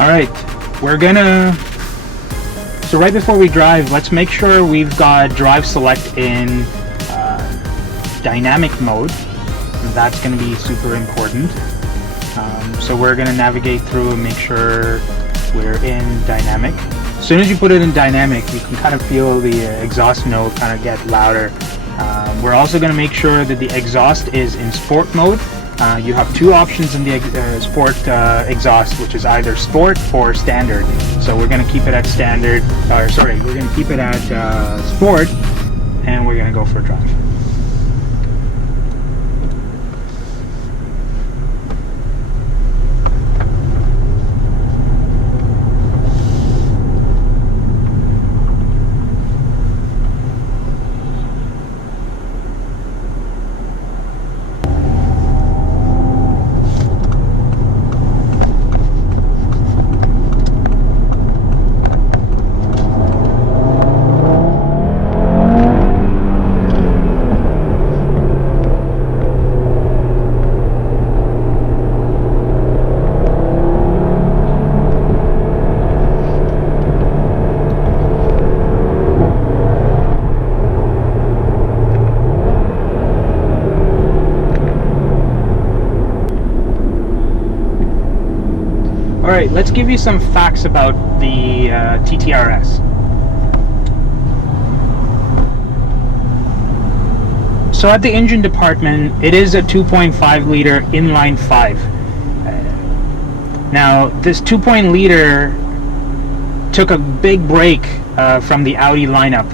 Alright, we're gonna... So right before we drive, let's make sure we've got drive select in dynamic mode. That's going to be super important. So we're going to navigate through and make sure we're in dynamic. As soon as you put it in dynamic, you can kind of feel the exhaust note kind of get louder. We're also going to make sure that the exhaust is in sport mode. You have two options in the sport exhaust, which is either sport or standard. So we're going to keep it at standard, or sorry, we're going to keep it at sport, and we're going to go for a drive. Alright, let's give you some facts about the TTRS. So at the engine department, it is a 2.5 liter inline 5. Now, this 2.0 liter took a big break from the Audi lineup.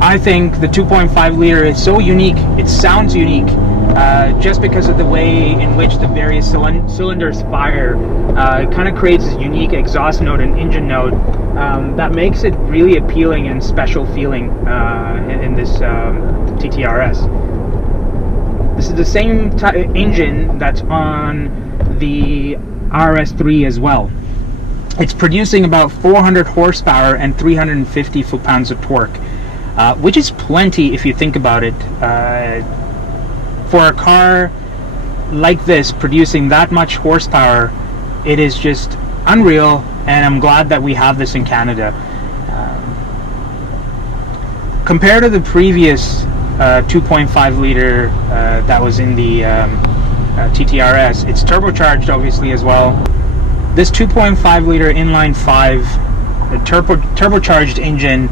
I think the 2.5 liter is so unique, it sounds unique. Just because of the way in which the various cylinders fire, it kind of creates a unique exhaust note and engine note that makes it really appealing and special feeling in this TTRS. This is the same engine that's on the RS3 as well. It's producing about 400 horsepower and 350 foot-pounds of torque, which is plenty if you think about it. For a car like this producing that much horsepower, it is just unreal, and I'm glad that we have this in Canada. Compared to the previous 2.5 liter that was in the TTRS, it's turbocharged obviously as well. This 2.5 liter inline 5 turbocharged engine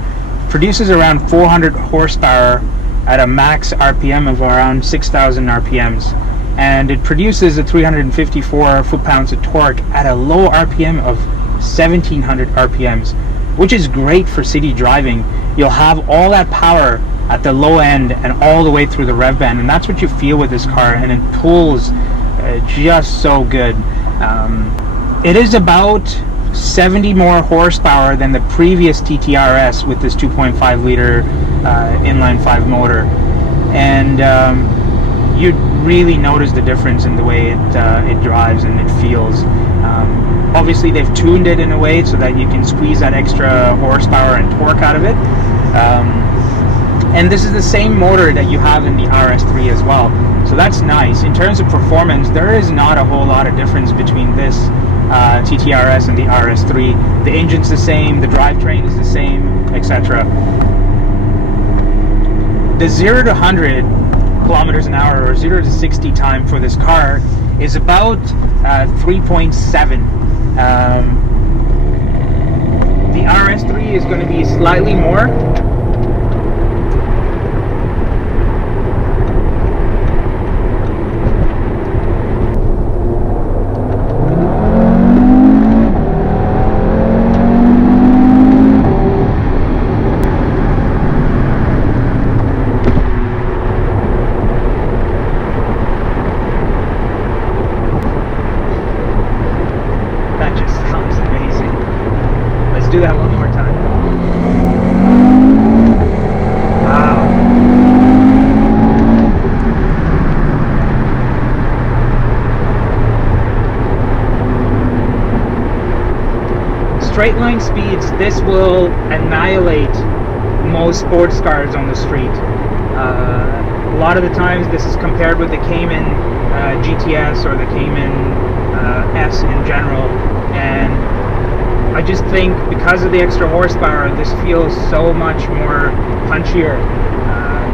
produces around 400 horsepower at a max RPM of around 6,000 RPMs, and it produces a 354 foot-pounds of torque at a low RPM of 1,700 RPMs, which is great for city driving. You'll have all that power at the low end and all the way through the rev band, and that's what you feel with this car, and it pulls just so good. It is about 70 more horsepower than the previous TTRS with this 2.5 liter inline 5 motor, and you'd really notice the difference in the way it drives and it feels. Obviously they've tuned it in a way so that you can squeeze that extra horsepower and torque out of it, and this is the same motor that you have in the RS3 as well, so that's nice. In terms of performance, there is not a whole lot of difference between this TTRS and the RS3. The engine's the same, the drivetrain is the same, etc. The 0 to 100 kilometers an hour, or 0 to 60 time for this car is about 3.7. The RS3 is going to be slightly more. Do that one more time. Wow. Straight line speeds, this will annihilate most sports cars on the street. A lot of the times this is compared with the Cayman GTS or the Cayman S in general, and I just think because of the extra horsepower, this feels so much more punchier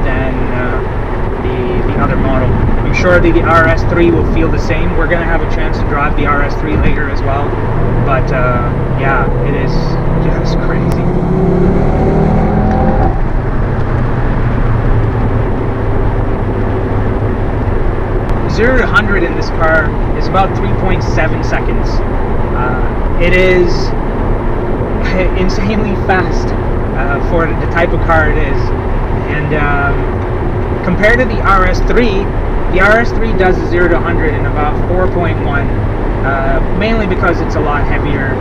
than the other model. I'm sure the RS3 will feel the same. We're going to have a chance to drive the RS3 later as well, but yeah, it is just crazy. Zero to 100 in this car is about 3.7 seconds. It is insanely fast for the type of car it is, and compared to the RS3 does 0 to 100 in about 4.1, mainly because it's a lot heavier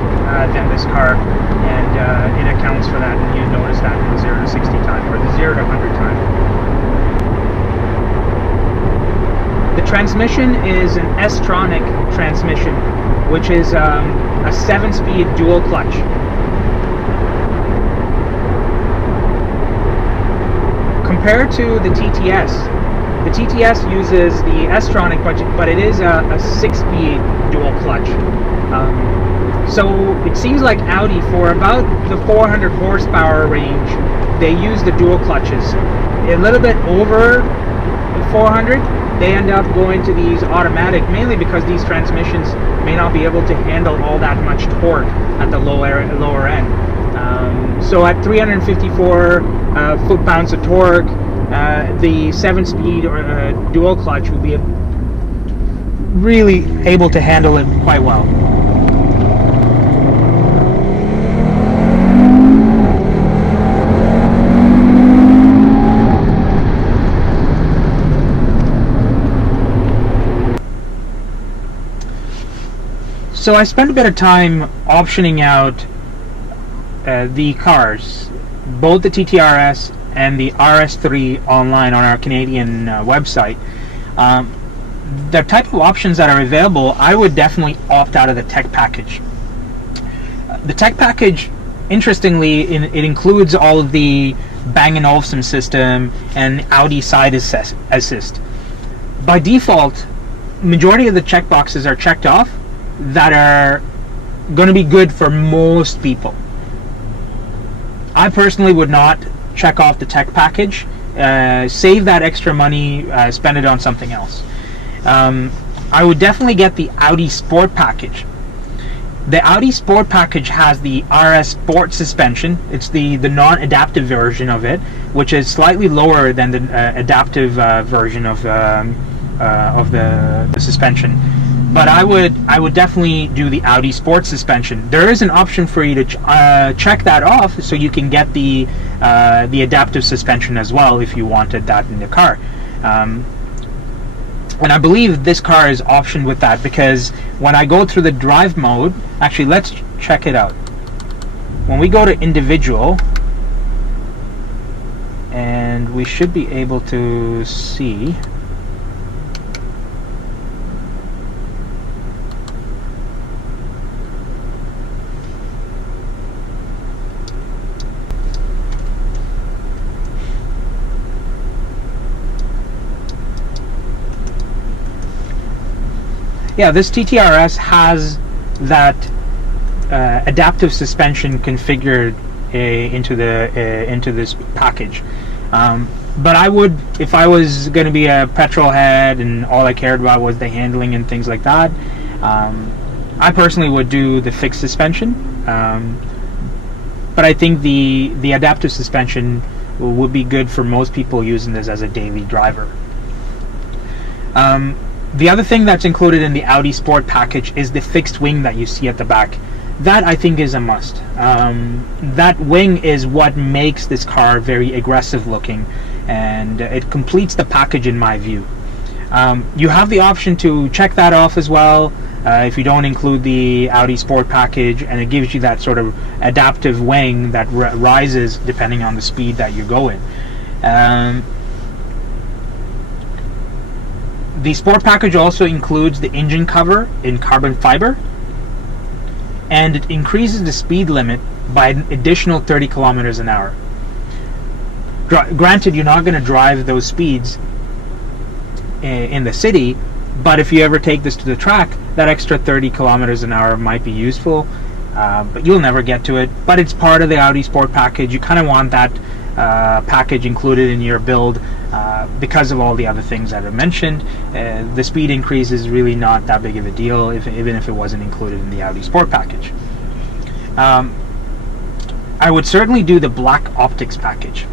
than this car, and it accounts for that, and you notice that in the 0 to 60 time, or the 0 to 100 time. The transmission is an S-tronic transmission, which is a 7-speed dual clutch. Compared to the TTS uses the S-tronic, but it is a 6-speed dual clutch. So it seems like Audi, for about the 400 horsepower range, they use the dual clutches. A little bit over 400, they end up going to these automatic, mainly because these transmissions may not be able to handle all that much torque at the lower end. So at 354 foot-pounds of torque, the 7-speed or dual clutch will be really able to handle it quite well. So I spent a bit of time optioning out the cars, both the TTRS and the RS3, online on our Canadian website. The type of options that are available, I would definitely opt out of the tech package. The tech package, interestingly, it includes all of the Bang & Olufsen system and Audi side assist. By default, majority of the checkboxes are checked off that are going to be good for most people. I personally would not check off the tech package. Save that extra money, spend it on something else. I would definitely get the Audi Sport package. The Audi Sport package has the RS Sport suspension. It's the non-adaptive version of it, which is slightly lower than the adaptive version of the suspension. But I would definitely do the Audi Sport suspension. There is an option for you to check that off, so you can get the adaptive suspension as well if you wanted that in the car. And I believe this car is optioned with that, because when I go through the drive mode, actually let's check it out. When we go to individual, and we should be able to see. Yeah, this TTRS has that adaptive suspension configured into this package. But I would, if I was going to be a petrol head and all I cared about was the handling and things like that, I personally would do the fixed suspension. But I think the adaptive suspension would be good for most people using this as a daily driver. The other thing that's included in the Audi Sport package is the fixed wing that you see at the back. That I think is a must. That wing is what makes this car very aggressive looking, and it completes the package in my view. You have the option to check that off as well if you don't include the Audi Sport package, and it gives you that sort of adaptive wing that rises depending on the speed that you go in. The Sport package also includes the engine cover in carbon fiber, and it increases the speed limit by an additional 30 kilometers an hour. Granted, you're not going to drive those speeds in the city, But if you ever take this to the track, that extra 30 kilometers an hour might be useful, but you'll never get to it. But it's part of the Audi Sport package. You kind of want that package included in your build because of all the other things that I mentioned. The speed increase is really not that big of a deal, even if it wasn't included in the Audi Sport package. I would certainly do the black optics package.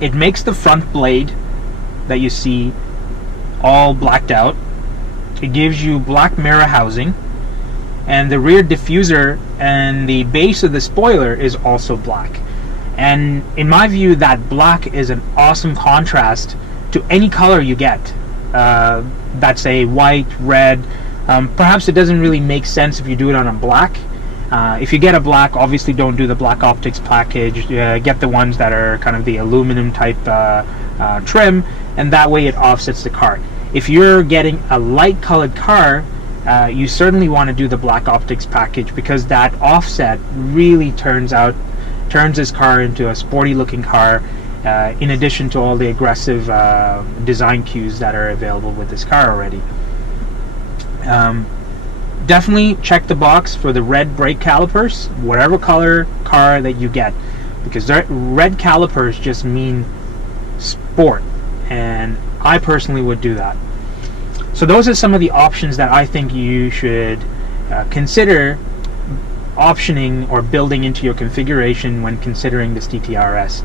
It makes the front blade that you see all blacked out. It gives you black mirror housing, and the rear diffuser and the base of the spoiler is also black. And in my view, that black is an awesome contrast to any color you get. That's a white, red. Perhaps it doesn't really make sense if you do it on a black. If you get a black, obviously don't do the black optics package. Get the ones that are kind of the aluminum type trim, and that way it offsets the car. If you're getting a light colored car, you certainly want to do the black optics package, because that offset really turns this car into a sporty looking car, in addition to all the aggressive design cues that are available with this car already. Definitely check the box for the red brake calipers, whatever color car that you get, because red calipers just mean sport, and I personally would do that. So those are some of the options that I think you should consider optioning or building into your configuration when considering this TTRS.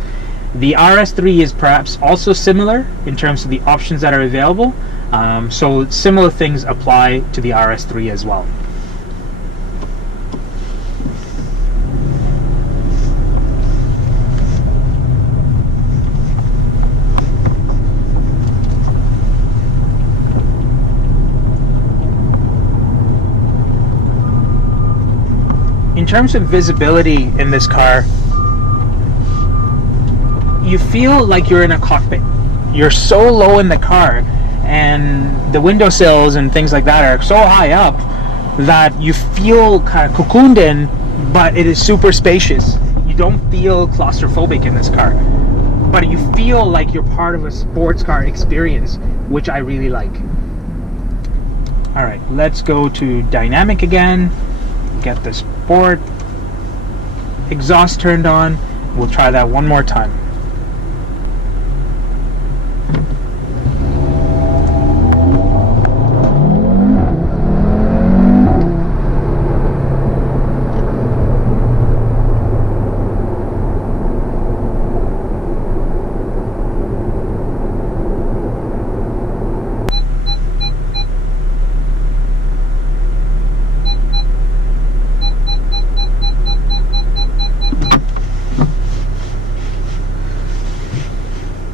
The RS3 is perhaps also similar in terms of the options that are available, so similar things apply to the RS3 as well. In terms of visibility in this car, you feel like you're in a cockpit. You're so low in the car, and the windowsills and things like that are so high up that you feel kind of cocooned in, but it is super spacious. You don't feel claustrophobic in this car, but you feel like you're part of a sports car experience, which I really like. Alright, let's go to dynamic again. Get the sport exhaust turned on. We'll try that one more time.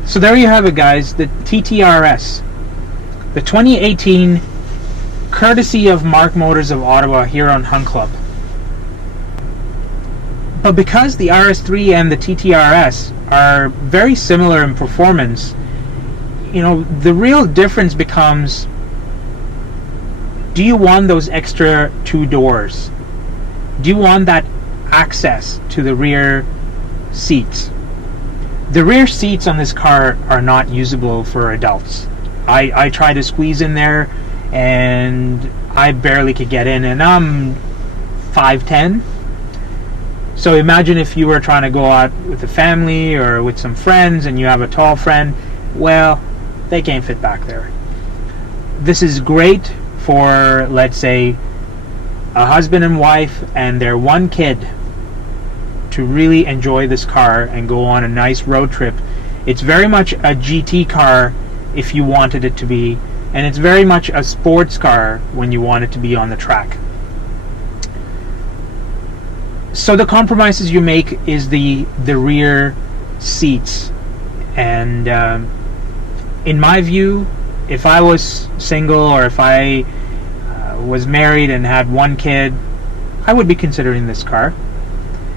So there you have it, guys, the TTRS, the 2018, courtesy of Mark Motors of Ottawa here on Hunt Club. But because the RS3 and the TTRS are very similar in performance, you know, the real difference becomes, do you want those extra two doors? Do you want that access to the rear seats? The rear seats on this car are not usable for adults. I tried to squeeze in there and I barely could get in, and I'm 5'10". So imagine if you were trying to go out with a family or with some friends and you have a tall friend, well, they can't fit back there. This is great for, let's say, a husband and wife and their one kid to really enjoy this car and go on a nice road trip. It's very much a GT car if you wanted it to be, and it's very much a sports car when you want it to be on the track. So the compromises you make is the rear seats, and in my view, if I was single or if I was married and had one kid, I would be considering this car.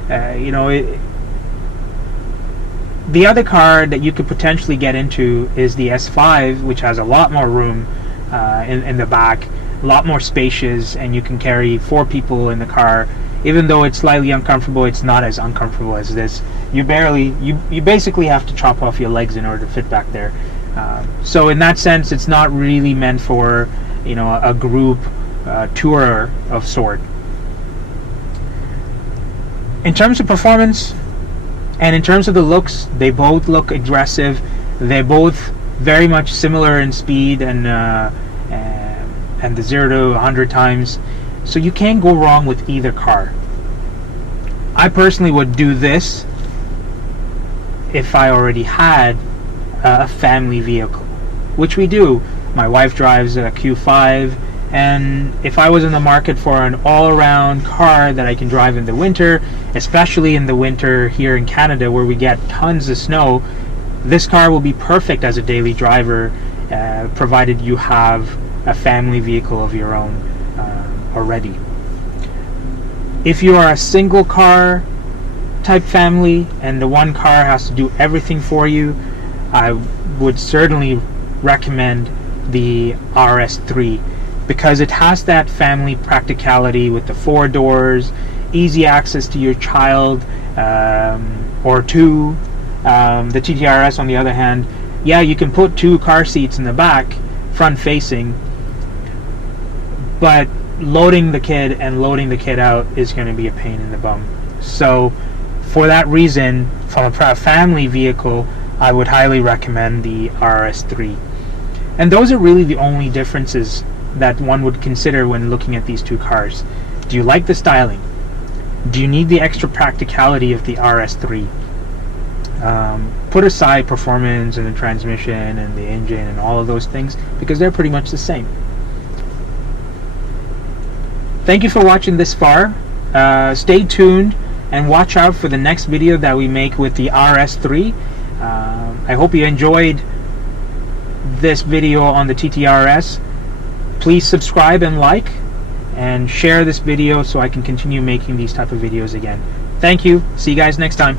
You know, the other car that you could potentially get into is the S5, which has a lot more room in the back, a lot more spacious, and you can carry 4 people in the car. Even though it's slightly uncomfortable, it's not as uncomfortable as this. You basically have to chop off your legs in order to fit back there. So in that sense, it's not really meant for, you know, a group tourer of sort. In terms of performance and in terms of the looks, they both look aggressive. They're both very much similar in speed and the 0 to 100 times. So you can't go wrong with either car. I personally would do this if I already had a family vehicle, which we do. My wife drives a Q5, and if I was in the market for an all-around car that I can drive in the winter, especially in the winter here in Canada where we get tons of snow, this car will be perfect as a daily driver, provided you have a family vehicle of your own already. If you are a single car type family and the one car has to do everything for you, I would certainly recommend the RS3, because it has that family practicality with the 4 doors, easy access to your child or two. The TTRS, on the other hand, yeah, you can put 2 car seats in the back, front facing, but loading the kid and loading the kid out is going to be a pain in the bum. So for that reason, from a family vehicle, I would highly recommend the RS3. And those are really the only differences that one would consider when looking at these 2 cars. Do you like the styling? Do you need the extra practicality of the RS3? Put aside performance and the transmission and the engine and all of those things, because they're pretty much the same. Thank you for watching this far. Stay tuned and watch out for the next video that we make with the RS3. I hope you enjoyed this video on the TTRS. Please subscribe and like and share this video so I can continue making these type of videos again. Thank you. See you guys next time.